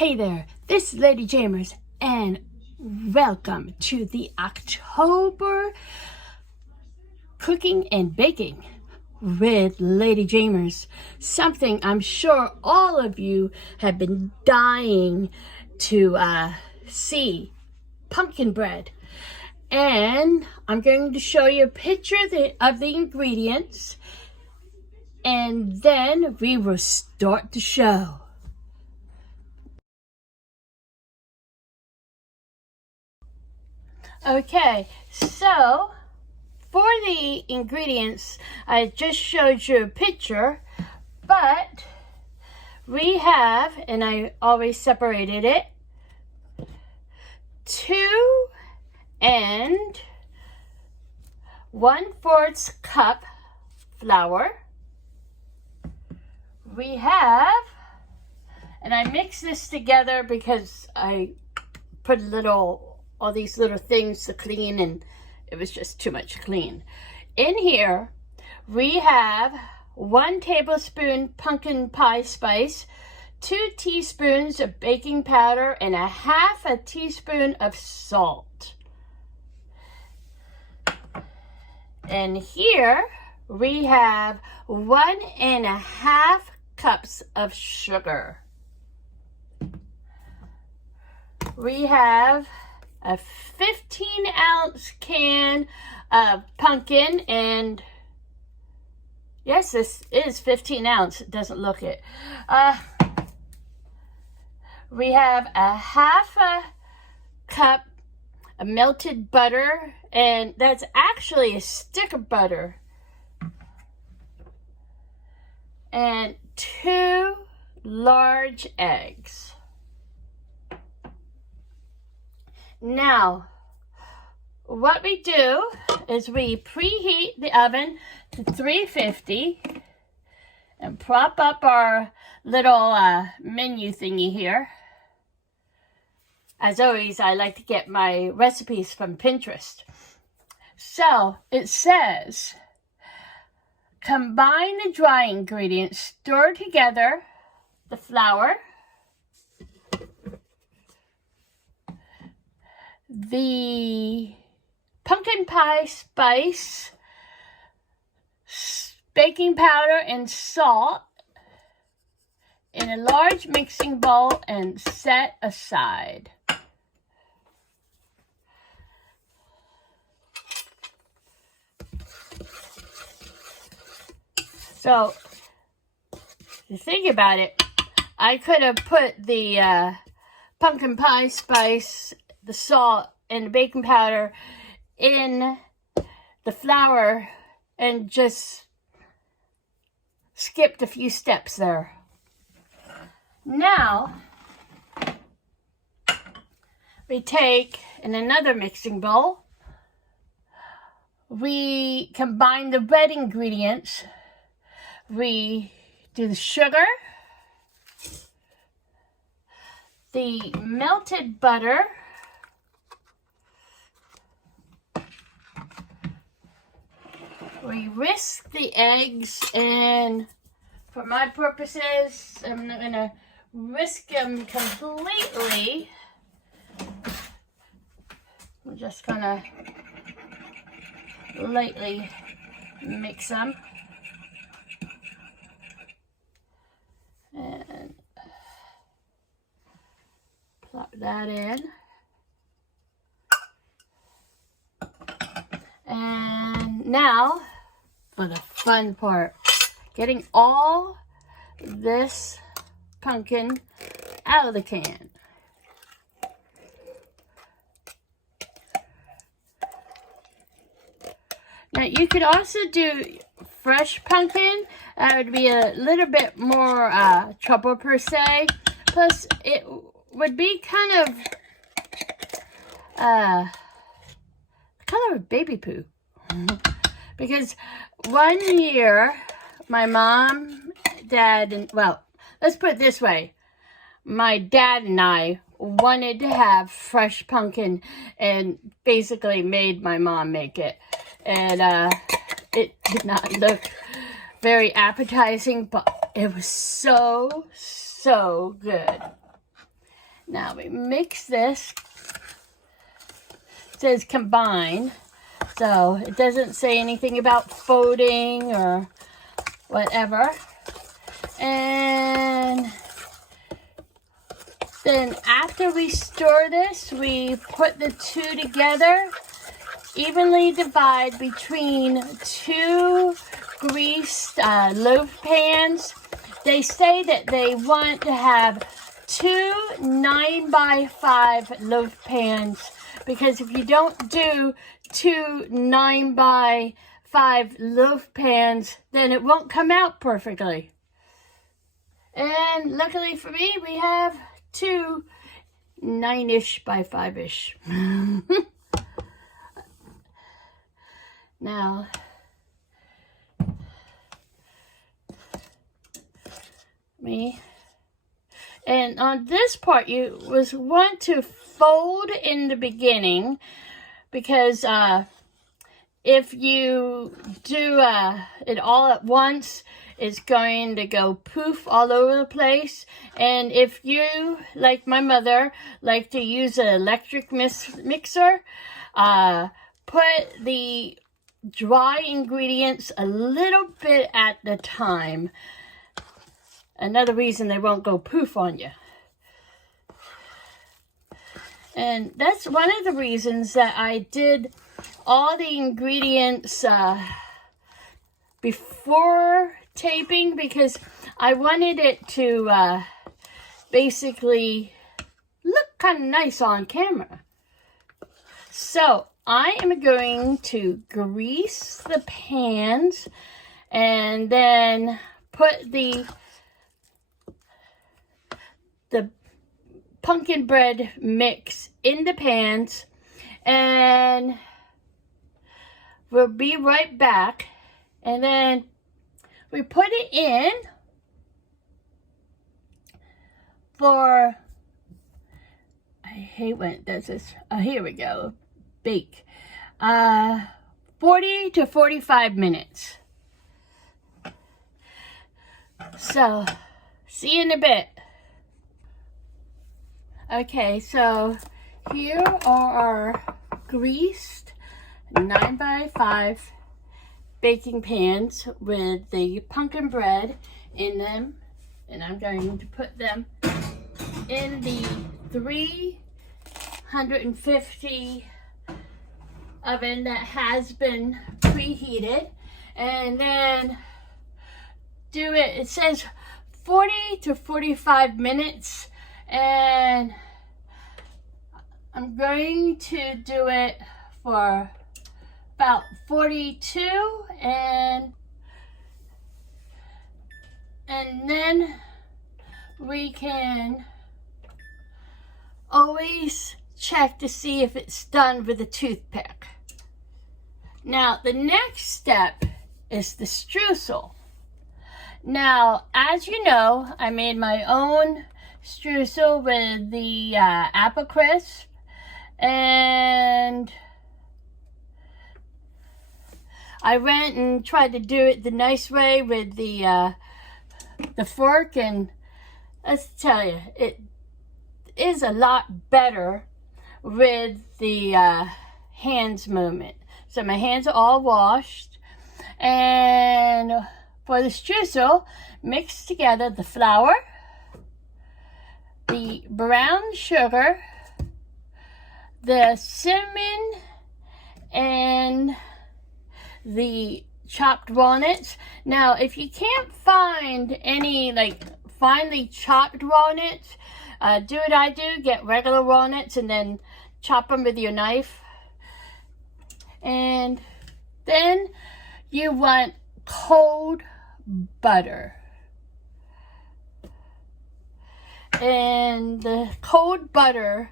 Hey there, this is LadyJamers, and welcome to the October Cooking and Baking with LadyJamers. Something I'm sure all of you have been dying to see, pumpkin bread. And I'm going to show you a picture of the ingredients, and then we will start the show. Okay, so for the ingredients, I just showed you a picture, but we have, and I always separated it, 2 and 1/4 cup flour. We have, and I mix this together because I put all these little things to clean, and it was just too much clean. In here, we have 1 tablespoon pumpkin pie spice, 2 teaspoons of baking powder, and 1/2 teaspoon of salt. And here, we have 1.5 cups of sugar. We have a 15-ounce can of pumpkin, and yes, this is 15 ounce. It doesn't look it. We have 1/2 cup of melted butter, and that's actually a stick of butter, and 2 large eggs. Now, what we do is we preheat the oven to 350 and prop up our little menu thingy here. As always, I like to get my recipes from Pinterest. So, it says, combine the dry ingredients, stir together the flour, the pumpkin pie spice, baking powder, and salt in a large mixing bowl and set aside. So, to think about it, I could have put the pumpkin pie spice, the salt, and the baking powder in the flour and just skipped a few steps there. Now, we take in another mixing bowl, we combine the bread ingredients. We do the sugar, the melted butter, we whisk the eggs, and for my purposes, I'm not going to whisk them completely. I'm just going to lightly mix them. And plop that in. And now for the fun part, getting all this pumpkin out of the can. Now you could also do fresh pumpkin. That would be a little bit more trouble per se. Plus it would be kind of the color of baby poo. Because one year, my mom, dad, and, well, let's put it this way. My dad and I wanted to have fresh pumpkin and basically made my mom make it. And it did not look very appetizing, but it was so good. Now we mix this. It says combine, so it doesn't say anything about folding or whatever. And then after we stir this, we put the two together, evenly divide between two greased loaf pans. They say that they want to have 2 9x5 loaf pans, because if you don't do 2 9x5 loaf pans, then it won't come out perfectly. And luckily for me, we have 2 9-ish by 5-ish. Now, and on this part, you want to fold in the beginning, because if you do it all at once, it's going to go poof all over the place. And if you, like my mother, like to use an electric mixer, put the dry ingredients a little bit at the time. Another reason they won't go poof on you. And that's one of the reasons that I did all the ingredients before taping, because I wanted it to basically look kind of nice on camera. So I am going to grease the pans and then put the pumpkin bread mix in the pans, and we'll be right back. And then we put it in for, I hate when it does this. Oh, here we go. Bake. 40 to 45 minutes. So, see you in a bit. Okay, so here are our greased 9x5 baking pans with the pumpkin bread in them, and I'm going to put them in the 350 oven that has been preheated, and then do it. It says 40 to 45 minutes. And I'm going to do it for about 42, and then we can always check to see if it's done with a toothpick. Now, the next step is the streusel. Now, as you know, I made my own streusel with the apple crisp, and I went and tried to do it the nice way with the fork, and let's tell you, it is a lot better with the hands movement. So my hands are all washed, and for the streusel, mix together the flour, the brown sugar, the cinnamon, and the chopped walnuts. Now, if you can't find any like finely chopped walnuts, do what I do, get regular walnuts and then chop them with your knife. And then you want cold butter. And the cold butter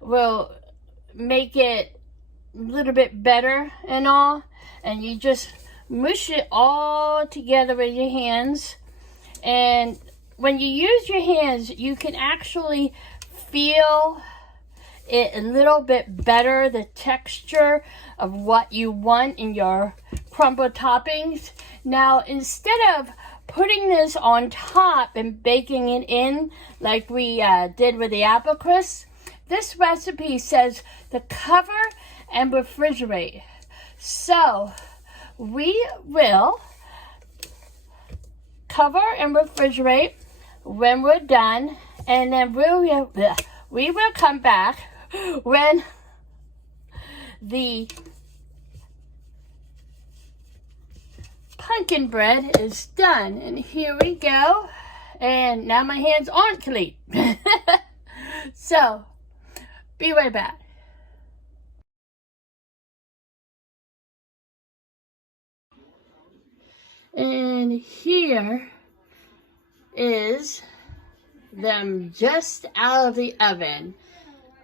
will make it a little bit better and all. And you just mush it all together with your hands. And when you use your hands, you can actually feel it a little bit better, the texture of what you want in your crumble toppings. Now, instead of putting this on top and baking it in like we did with the apple crisp. This recipe says to cover and refrigerate. So we will cover and refrigerate when we're done, and then we will come back when the pumpkin bread is done. And here we go. And now my hands aren't clean. So, be right back. And here is them just out of the oven.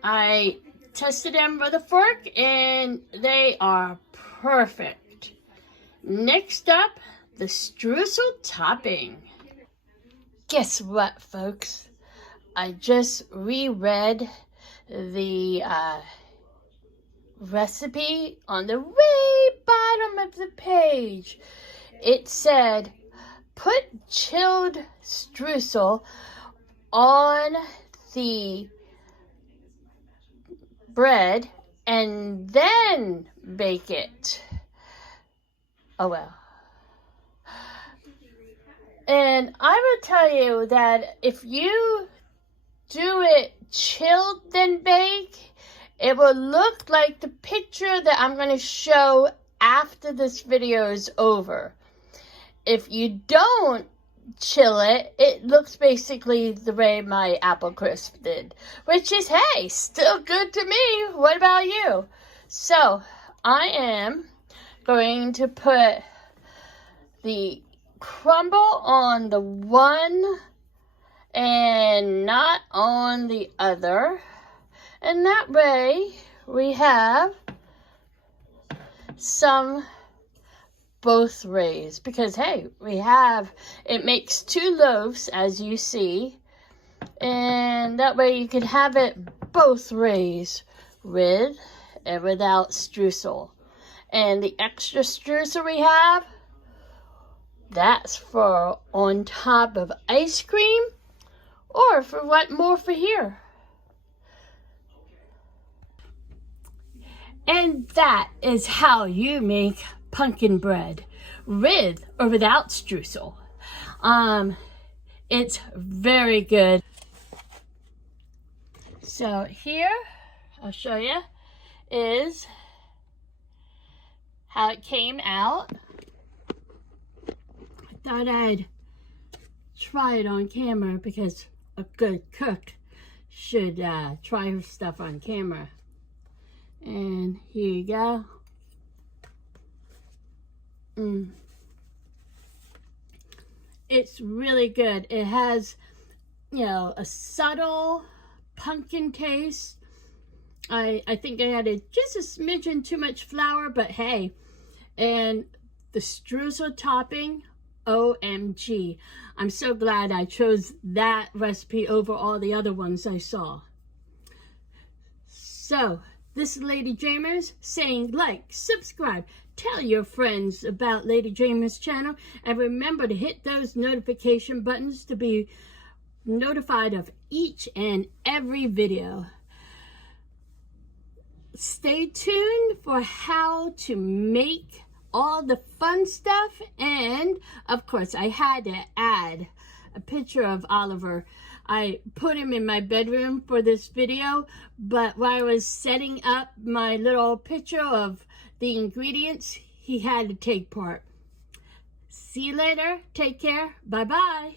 I tested them with a fork and they are perfect. Next up, the streusel topping. Guess what, folks? I just reread the recipe on the way bottom of the page. It said, put chilled streusel on the bread and then bake it. Oh well. And I will tell you that if you do it chilled then bake, it will look like the picture that I'm going to show after this video is over. If you don't chill it, it looks basically the way my apple crisp did, which is, hey, still good to me. What about you? So I am going to put the crumble on the one and not on the other, and that way we have some both ways, because hey, it makes 2 loaves as you see, and that way you can have it both ways, with and without streusel. And the extra streusel we have, that's for on top of ice cream, or if you want more for here. And that is how you make pumpkin bread, with or without streusel. It's very good. So here, I'll show you, is how it came out. I thought I'd try it on camera because a good cook should try her stuff on camera. And here you go. It's really good. It has, you know, a subtle pumpkin taste. I think I added just a smidgen too much flour, but hey. And the streusel topping, OMG. I'm so glad I chose that recipe over all the other ones I saw. So, this is LadyJamers saying like, subscribe, tell your friends about LadyJamers channel, and remember to hit those notification buttons to be notified of each and every video. Stay tuned for how to make all the fun stuff, and of course I had to add a picture of Oliver. I put him in my bedroom for this video, but while I was setting up my little picture of the ingredients, he had to take part. See you later. Take care. Bye-bye.